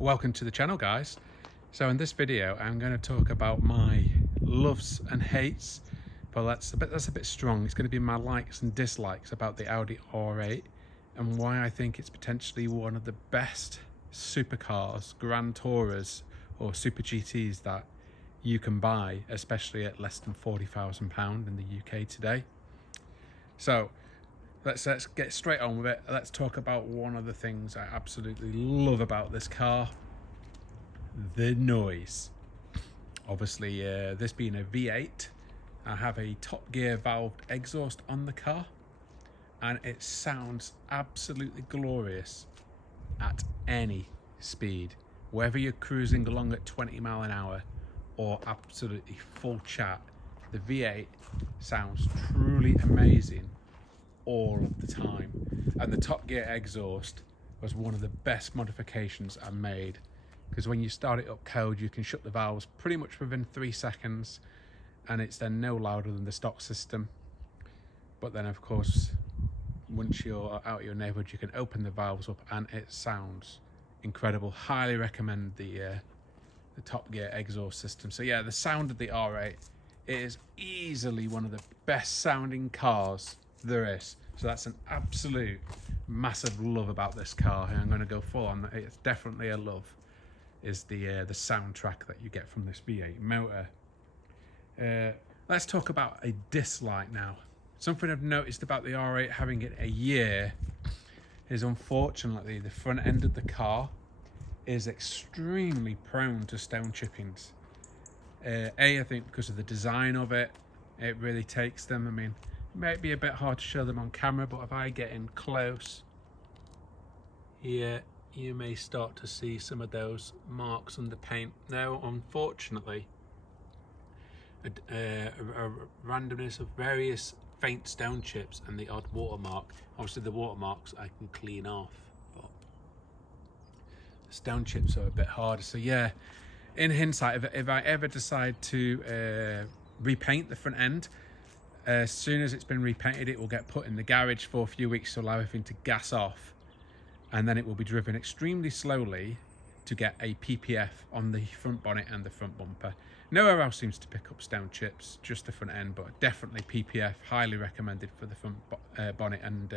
Welcome to the channel, guys. So in this video I'm going to talk about my loves and hates, but that's a bit strong. It's going to be my likes and dislikes about the Audi R8 and why I think it's potentially one of the best supercars, Grand Tourers or Super GTs that you can buy, especially at less than £40,000 in the UK today. So let's get straight on with it. Let's talk about one of the things I absolutely love about this car: the noise. Obviously, this being a V8, I have a top gear valved exhaust on the car, and it sounds absolutely glorious at any speed, whether you're cruising along at 20 miles an hour or absolutely full chat. The V8 sounds truly amazing all of the time, and the top gear exhaust was one of the best modifications I made, because when you start it up cold you can shut the valves pretty much within 3 seconds, and it's then no louder than the stock system. But then of course once you're out of your neighborhood you can open the valves up and it sounds incredible. Highly recommend the top gear exhaust system. So yeah, the sound of the R8 is easily one of the best sounding cars there is. So that's an absolute massive love about this car. I'm going to go full on. It's definitely a love, is the soundtrack that you get from this V8 motor. Let's talk about a dislike now. Something I've noticed about the R8 having it a year is, unfortunately, the front end of the car is extremely prone to stone chippings. I think because of the design of it, it really takes them. I mean, it might be a bit hard to show them on camera, but if I get in close here, you may start to see some of those marks on the paint. Now, unfortunately, a randomness of various faint stone chips and the odd watermark. Obviously the watermarks I can clean off, but the stone chips are a bit harder. So yeah, in hindsight, if I ever decide to repaint the front end, as soon as it's been repainted it will get put in the garage for a few weeks to allow everything to gas off, and then it will be driven extremely slowly to get a PPF on the front bonnet and the front bumper. Nowhere else seems to pick up stone chips, just the front end, but definitely PPF, highly recommended for the front bonnet and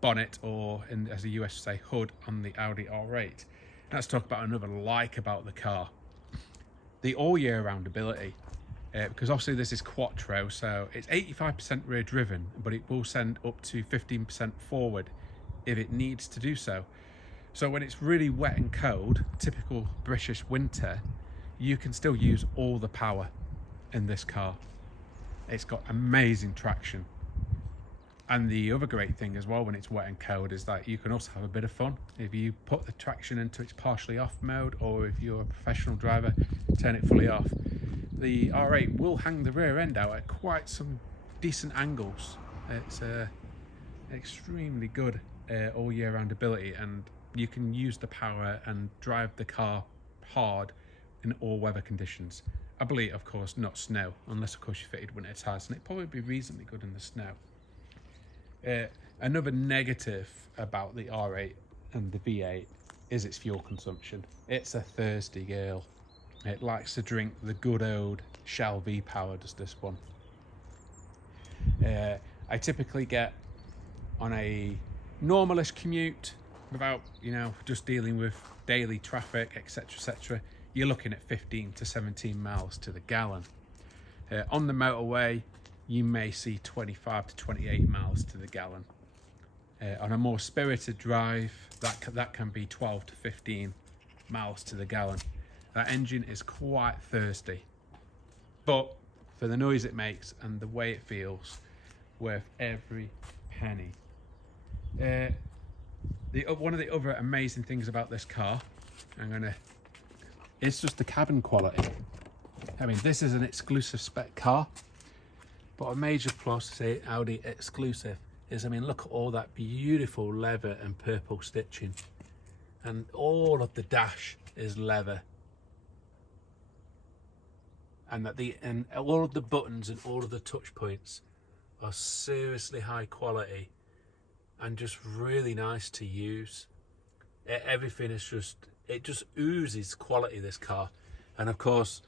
bonnet, or as the US say, hood on the Audi R8. Let's talk about another like about the car: the all year round ability. Because obviously this is Quattro, so it's 85% rear driven, but it will send up to 15% forward if it needs to do so. So when it's really wet and cold, typical British winter, you can still use all the power in this car. It's got amazing traction. And the other great thing as well when it's wet and cold is that you can also have a bit of fun. If you put the traction into its partially off mode, or if you're a professional driver, turn it fully off. The R8 will hang the rear end out at quite some decent angles. It's extremely good all year round ability, and you can use the power and drive the car hard in all weather conditions. I believe, of course, not snow, unless of course you fitted winter tyres, and it'd probably be reasonably good in the snow. Another negative about the R8 and the V8 is its fuel consumption. It's a thirsty girl. It likes to drink the good old Shell V-Power, does this one. I typically get on a normalish commute, without just dealing with daily traffic, etc., you're looking at 15 to 17 miles to the gallon. On the motorway you may see 25 to 28 miles to the gallon. On a more spirited drive that can be 12 to 15 miles to the gallon. That engine is quite thirsty, but for the noise it makes and the way it feels, worth every penny. One of the other amazing things about this car, it's just the cabin quality. I mean, this is an exclusive spec car, but a major plus, say Audi exclusive, is, I mean, look at all that beautiful leather and purple stitching, and all of the dash is leather, and all of the buttons and all of the touch points are seriously high quality and just really nice to use. Everything is just it just oozes quality, this car. And of course,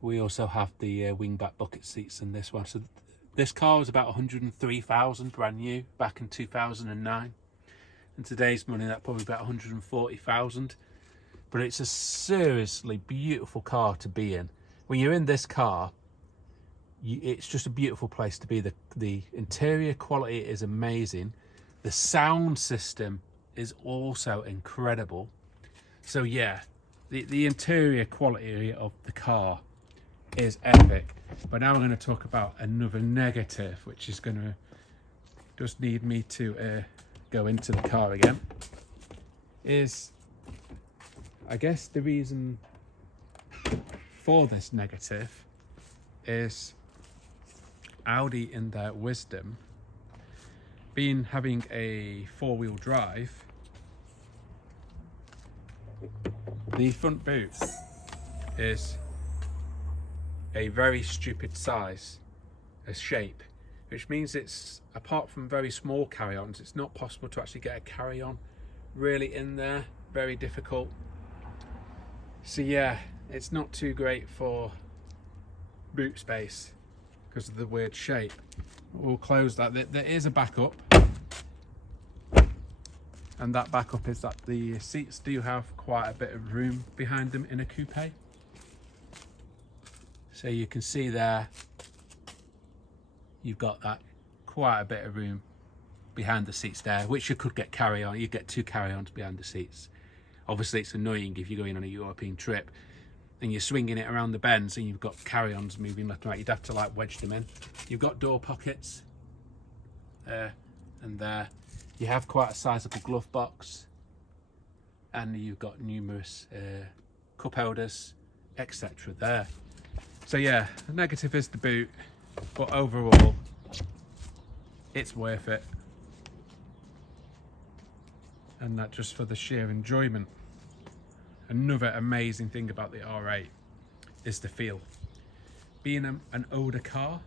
we also have the wingback bucket seats in this one. So this car was about 103,000 brand new back in 2009. In today's money, that's probably about 140,000. But it's a seriously beautiful car to be in. When you're in this car, it's just a beautiful place to be. The interior quality is amazing. The sound system is also incredible. So yeah, the interior quality of the car is epic. But now I'm going to talk about another negative, which is going to just need me to go into the car again. Is, I guess the reason for this negative is Audi, in their wisdom, having a four-wheel drive, the front boot is a very stupid size, a shape, which means it's, apart from very small carry-ons, it's not possible to actually get a carry-on really in there. Very difficult. So yeah, it's not too great for boot space because of the weird shape. We'll close that. There is a backup, and that backup is that the seats do have quite a bit of room behind them in a coupe. So you can see there, you've got that quite a bit of room behind the seats there, which you could get carry-on. You get two carry-ons behind the seats. Obviously it's annoying if you're going on a European trip and you're swinging it around the bends and you've got carry-ons moving left and right. You'd have to like wedge them in. You've got door pockets there and there. You have quite a sizable glove box, and you've got numerous cup holders, etc. there. So yeah, the negative is the boot, but overall it's worth it. And that just for the sheer enjoyment. Another amazing thing about the R8 is the feel. Being an older car,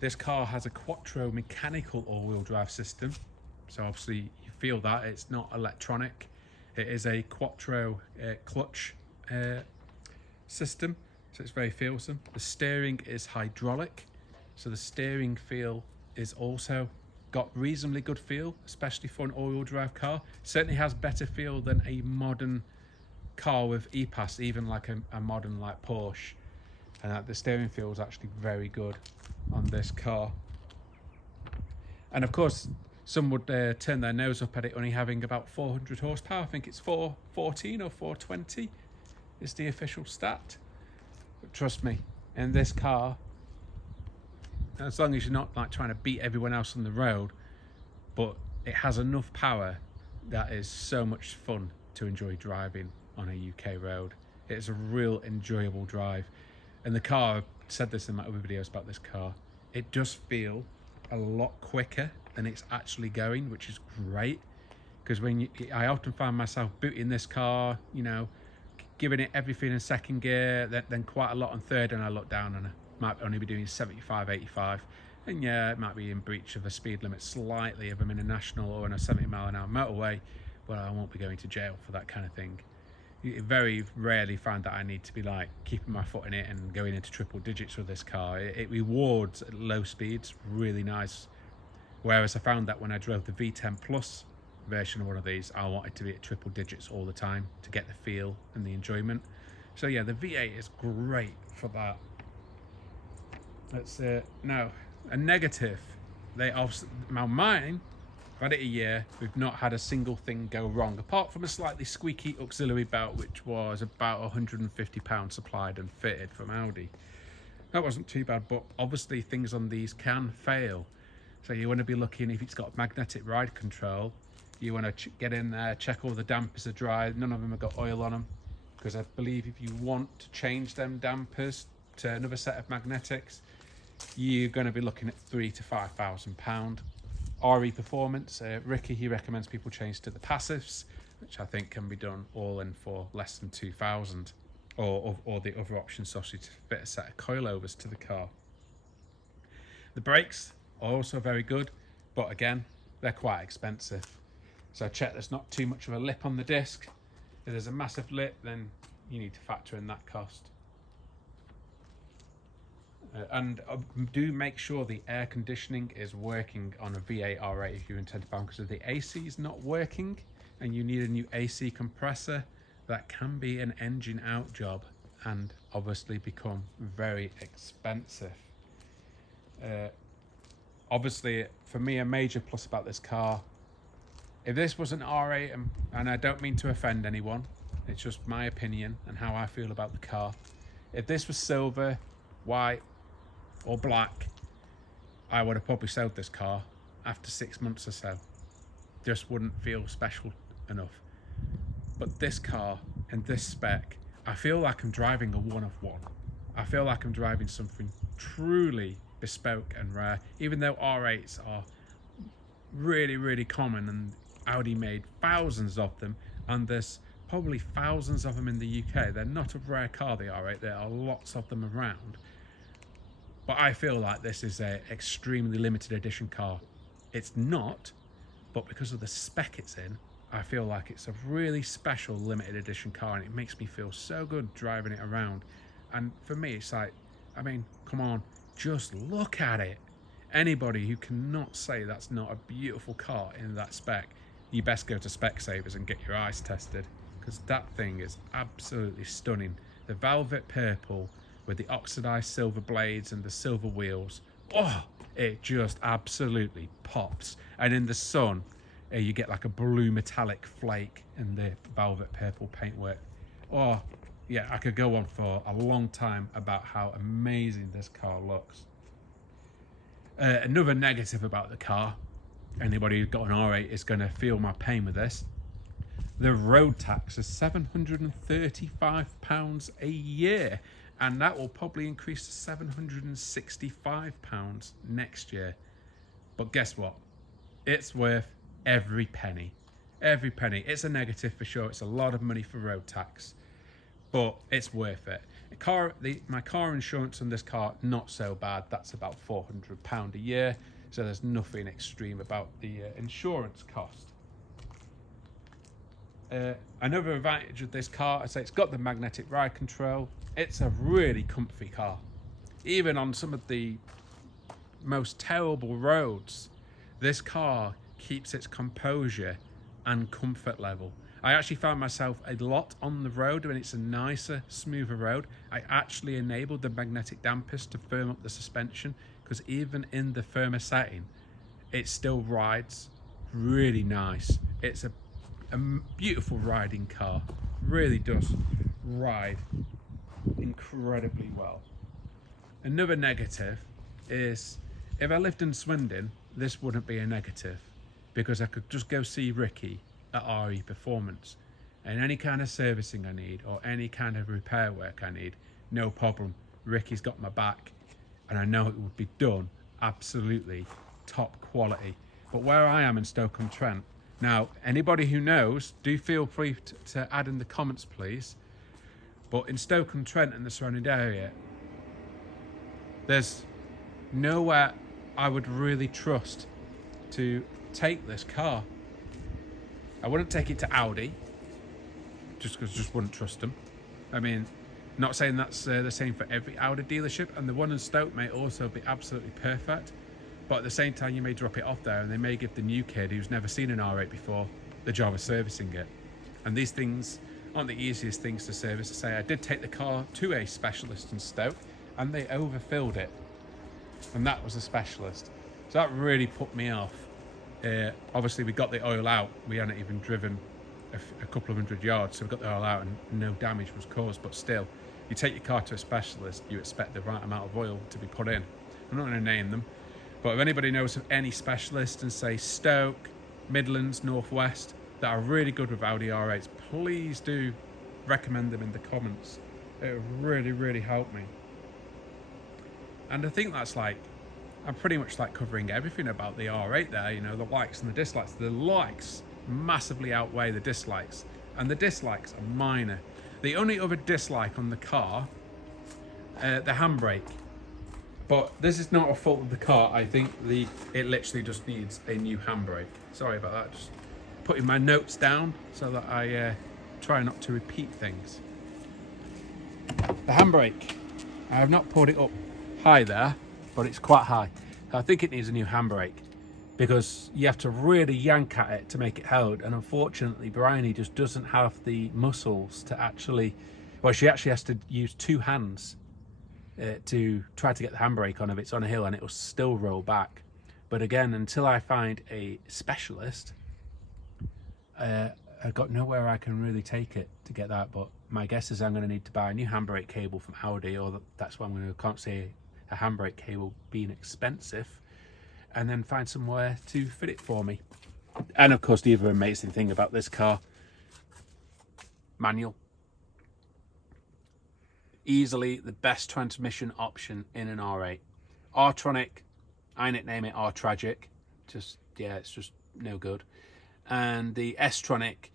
this car has a quattro mechanical all-wheel drive system. So obviously you feel that it's not electronic. It is a quattro clutch system, so it's very feelsome. The steering is hydraulic, so the steering feel is also got reasonably good feel, especially for an all-wheel drive car. Certainly has better feel than a modern car with e-pass, even like a modern like Porsche. And the steering feel is actually very good on this car. And of course, some would turn their nose up at it only having about 400 horsepower. I think it's 414 or 420 is the official stat. But trust me, in this car, as long as you're not like trying to beat everyone else on the road, but it has enough power that is so much fun to enjoy driving on a UK road. It's a real enjoyable drive. And the car, I've said this in my other videos about this car, it does feel a lot quicker than it's actually going, which is great. Because I often find myself booting this car, you know, giving it everything in second gear, then quite a lot on third, and I look down and I might only be doing 75, 85. And yeah, it might be in breach of a speed limit slightly if I'm in a national or on a 70-mile-an-hour motorway, but I won't be going to jail for that kind of thing. You very rarely find that I need to be like keeping my foot in it and going into triple digits with this car. It rewards at low speeds, really nice. Whereas I found that when I drove the V10 Plus version of one of these, I wanted to be at triple digits all the time to get the feel and the enjoyment. So yeah, the V8 is great for that. That's now a negative. Mine, I've had it a year, we've not had a single thing go wrong, apart from a slightly squeaky auxiliary belt, which was about £150 supplied and fitted from Audi. That wasn't too bad, but obviously things on these can fail. So you want to be looking, if it's got magnetic ride control, you want to get in there, check all the dampers are dry, none of them have got oil on them, because I believe if you want to change them dampers to another set of magnetics, you're going to be looking at £3,000 to £5,000. RE Performance, Ricky, he recommends people change to the passives, which I think can be done all in for less than 2,000, or the other options, obviously, to fit a set of coilovers to the car. The brakes are also very good, but again, they're quite expensive. So check there's not too much of a lip on the disc. If there's a massive lip, then you need to factor in that cost. And do make sure the air conditioning is working on a V8 R8 if you intend to buy one, because if the AC is not working and you need a new AC compressor, that can be an engine out job and obviously become very expensive. Obviously, for me, a major plus about this car, if this was an R8, and I don't mean to offend anyone, it's just my opinion and how I feel about the car. If this was silver, white, or black, I would have probably sold this car after 6 months or so. Just wouldn't feel special enough. But this car and this spec, I feel like I'm driving a one of one. I feel like I'm driving something truly bespoke and rare, even though R8s are really, really common and Audi made thousands of them, and there's probably thousands of them in the UK. They're not a rare car, the R8. There are lots of them around. But I feel like this is an extremely limited edition car. It's not, but because of the spec it's in, I feel like it's a really special limited edition car, and it makes me feel so good driving it around. And for me, it's like, I mean, come on, just look at it. Anybody who cannot say that's not a beautiful car in that spec, you best go to Specsavers and get your eyes tested, because that thing is absolutely stunning. The velvet purple with the oxidized silver blades and the silver wheels, oh, it just absolutely pops. And in the sun, you get like a blue metallic flake in the velvet purple paintwork. Oh yeah, I could go on for a long time about how amazing this car looks. Another negative about the car, anybody who's got an R8 is going to feel my pain with this. The road tax is £735 a year, and that will probably increase to £765 next year. But guess what? It's worth every penny. Every penny. It's a negative for sure. It's a lot of money for road tax, but it's worth it. My car insurance on this car, not so bad. That's about £400 a year. So there's nothing extreme about the insurance cost. Another advantage of this car, I say it's got the magnetic ride control. It's a really comfy car. Even on some of the most terrible roads, this car keeps its composure and comfort level. I actually found myself a lot on the road when it's a nicer, smoother road. I actually enabled the magnetic dampers to firm up the suspension, because even in the firmer setting, it still rides really nice. It's a beautiful riding car. Really does ride incredibly well. Another negative is, if I lived in Swindon, this wouldn't be a negative, because I could just go see Ricky at RE Performance, and any kind of servicing I need or any kind of repair work I need, no problem. Ricky's got my back, and I know it would be done absolutely top quality. But where I am in Stoke-on-Trent, now anybody who knows, do feel free to add in the comments please, but in Stoke-on-Trent and the surrounding area, there's nowhere I would really trust to take this car. I wouldn't take it to Audi, just because I just wouldn't trust them. I mean, not saying that's the same for every Audi dealership, and the one in Stoke may also be absolutely perfect, but at the same time you may drop it off there and they may give the new kid who's never seen an R8 before the job of servicing it. And these things aren't the easiest things to service. To say, I did take the car to a specialist in Stoke and they overfilled it, and that was a specialist, so that really put me off. Obviously we got the oil out, we hadn't even driven a couple of hundred yards, so we got the oil out and no damage was caused. But still, you take your car to a specialist, you expect the right amount of oil to be put in. I'm not going to name them, but if anybody knows of any specialists in say Stoke, Midlands, Northwest that are really good with Audi R8s, please do recommend them in the comments. It would really, really help me. And I think that's like, I'm pretty much like covering everything about the R8 there, you know, the likes and the dislikes. The likes massively outweigh the dislikes, and the dislikes are minor. The only other dislike on the car, the handbrake. But this is not a fault of the car. I think it literally just needs a new handbrake. Sorry about that, just putting my notes down so that I try not to repeat things. The handbrake, I have not put it up high there, but it's quite high. I think it needs a new handbrake because you have to really yank at it to make it hold, and unfortunately Bryony just doesn't have the muscles to actually, well, she actually has to use two hands to try to get the handbrake on if it's on a hill, and it will still roll back. But again, until I find a specialist, I've got nowhere I can really take it to get that. But my guess is I'm going to need to buy a new handbrake cable from Audi, or that's why I'm going to, can't see a handbrake cable being expensive, and then find somewhere to fit it for me. And of course, the other amazing thing about this car, manual. Easily the best transmission option in an R8. R-tronic, I nickname it R-tragic. Just, yeah, it's just no good. And the S-tronic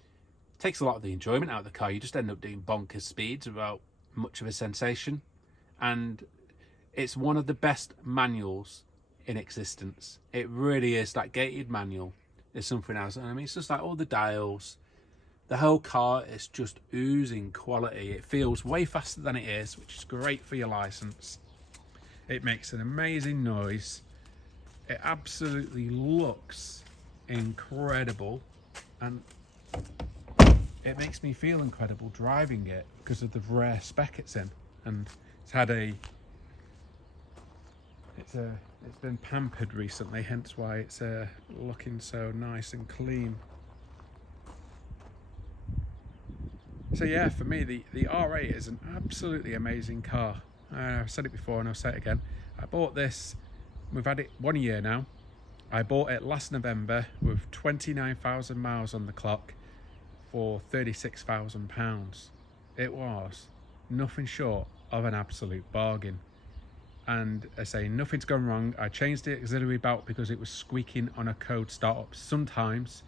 takes a lot of the enjoyment out of the car. You just end up doing bonkers speeds without much of a sensation. And it's one of the best manuals in existence. It really is. That gated manual is something else. And I mean, it's just like all the dials. The whole car is just oozing quality. It feels way faster than it is, which is great for your license. It makes an amazing noise. It absolutely looks incredible, and it makes me feel incredible driving it because of the rare spec it's in. And it's been pampered recently, hence why it's looking so nice and clean. So yeah, for me, the R8 is an absolutely amazing car. I've said it before and I'll say it again. I bought this, we've had it 1 year now. I bought it last November with 29,000 miles on the clock for £36,000. It was nothing short of an absolute bargain. And I say nothing's gone wrong. I changed the auxiliary belt because it was squeaking on a code startup sometimes.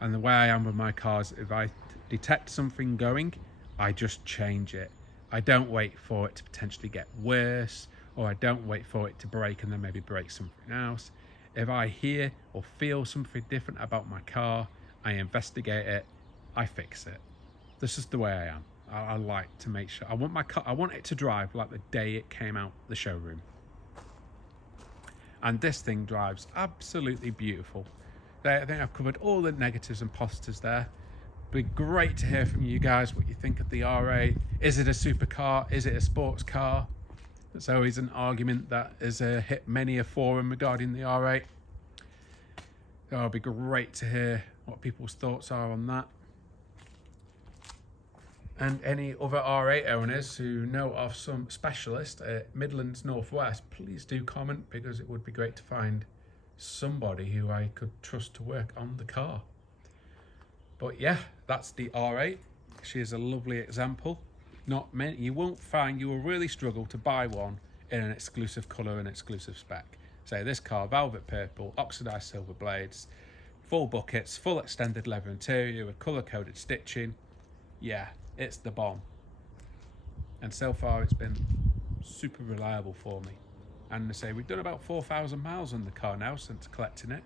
And the way I am with my cars, if I detect something going, I just change it. I don't wait for it to potentially get worse, or I don't wait for it to break and then maybe break something else. If I hear or feel something different about my car, I investigate it, I fix it. This is the way I am. I like to make sure. I want my car, I want it to drive like the day it came out the showroom. And this thing drives absolutely beautiful. I think I've covered all the negatives and positives there. Be great to hear from you guys what you think of the R8. Is it a supercar? Is it a sports car? It's always an argument that has hit many a forum regarding the R8. So it'll be great to hear what people's thoughts are on that. And any other R8 owners who know of some specialist at Midlands Northwest, please do comment, because it would be great to find somebody who I could trust to work on the car. But yeah, that's the R8. She is a lovely example. Not many, you will really struggle to buy one in an exclusive colour and exclusive spec. So this car, velvet purple, oxidised silver blades, full buckets, full extended leather interior with colour-coded stitching. Yeah, it's the bomb. And so far it's been super reliable for me. And I say we've done about 4,000 miles on the car now since collecting it.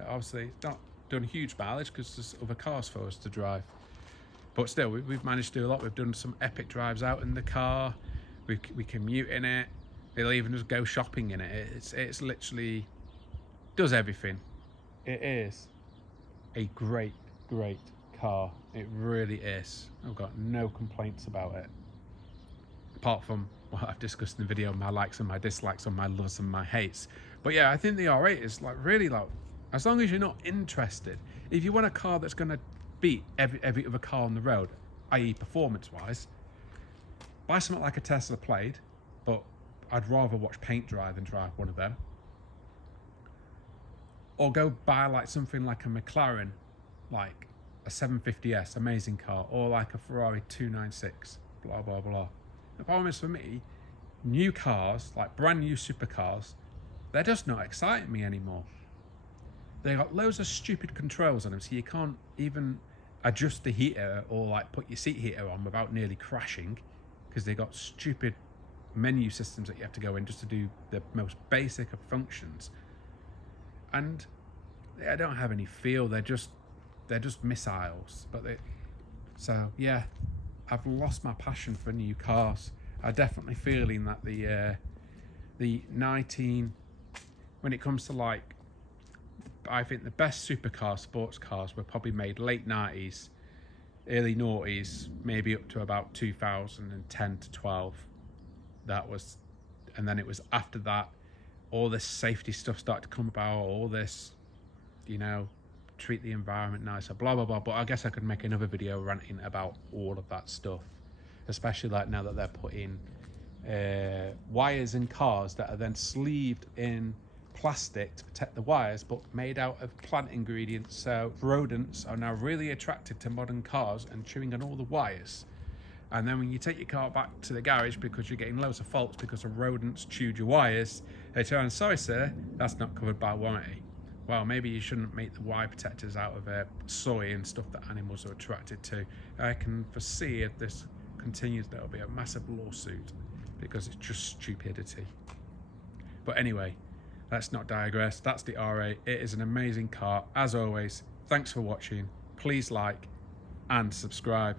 Obviously it's not done huge mileage because there's other cars for us to drive, but still we've managed to do a lot. We've done some epic drives out in the car. We commute in it. It'll even just go shopping in it. It's literally does everything. It is a great car. It really is. I've got no complaints about it, apart from what I've discussed in the video, my likes and my dislikes, on my loves and my hates. But yeah, I think the R8 is like really like, as long as you're not interested, if you want a car that's going to beat every other car on the road, i.e. performance-wise, buy something like a Tesla Plaid, but I'd rather watch paint dry than drive one of them. Or go buy like something like a McLaren, like a 750S, amazing car, or like a Ferrari 296, blah, blah, blah. The problem is for me, new cars, like brand new supercars, they're just not exciting me anymore. They got loads of stupid controls on them, so you can't even adjust the heater or like put your seat heater on without nearly crashing, because they got stupid menu systems that you have to go in just to do the most basic of functions. And they don't have any feel. They're just missiles. But So yeah, I've lost my passion for new cars. I'm definitely feeling that the 19, when it comes to like, I think the best supercar sports cars were probably made late 90s, early noughties, maybe up to about 2010 to 12. That was, and then it was after that, all this safety stuff started to come about, all this, you know, treat the environment nicer, blah blah blah. But I guess I could make another video ranting about all of that stuff, especially like now that they're putting wires in cars that are then sleeved in plastic to protect the wires, but made out of plant ingredients. So rodents are now really attracted to modern cars and chewing on all the wires. And then when you take your car back to the garage because you're getting loads of faults because the rodents chewed your wires, they tell you, sorry sir, that's not covered by warranty. Well, maybe you shouldn't make the wire protectors out of soy and stuff that animals are attracted to. I can foresee if this continues, there'll be a massive lawsuit because it's just stupidity. But anyway, let's not digress. That's the R8. It is an amazing car. As always, thanks for watching. Please like and subscribe.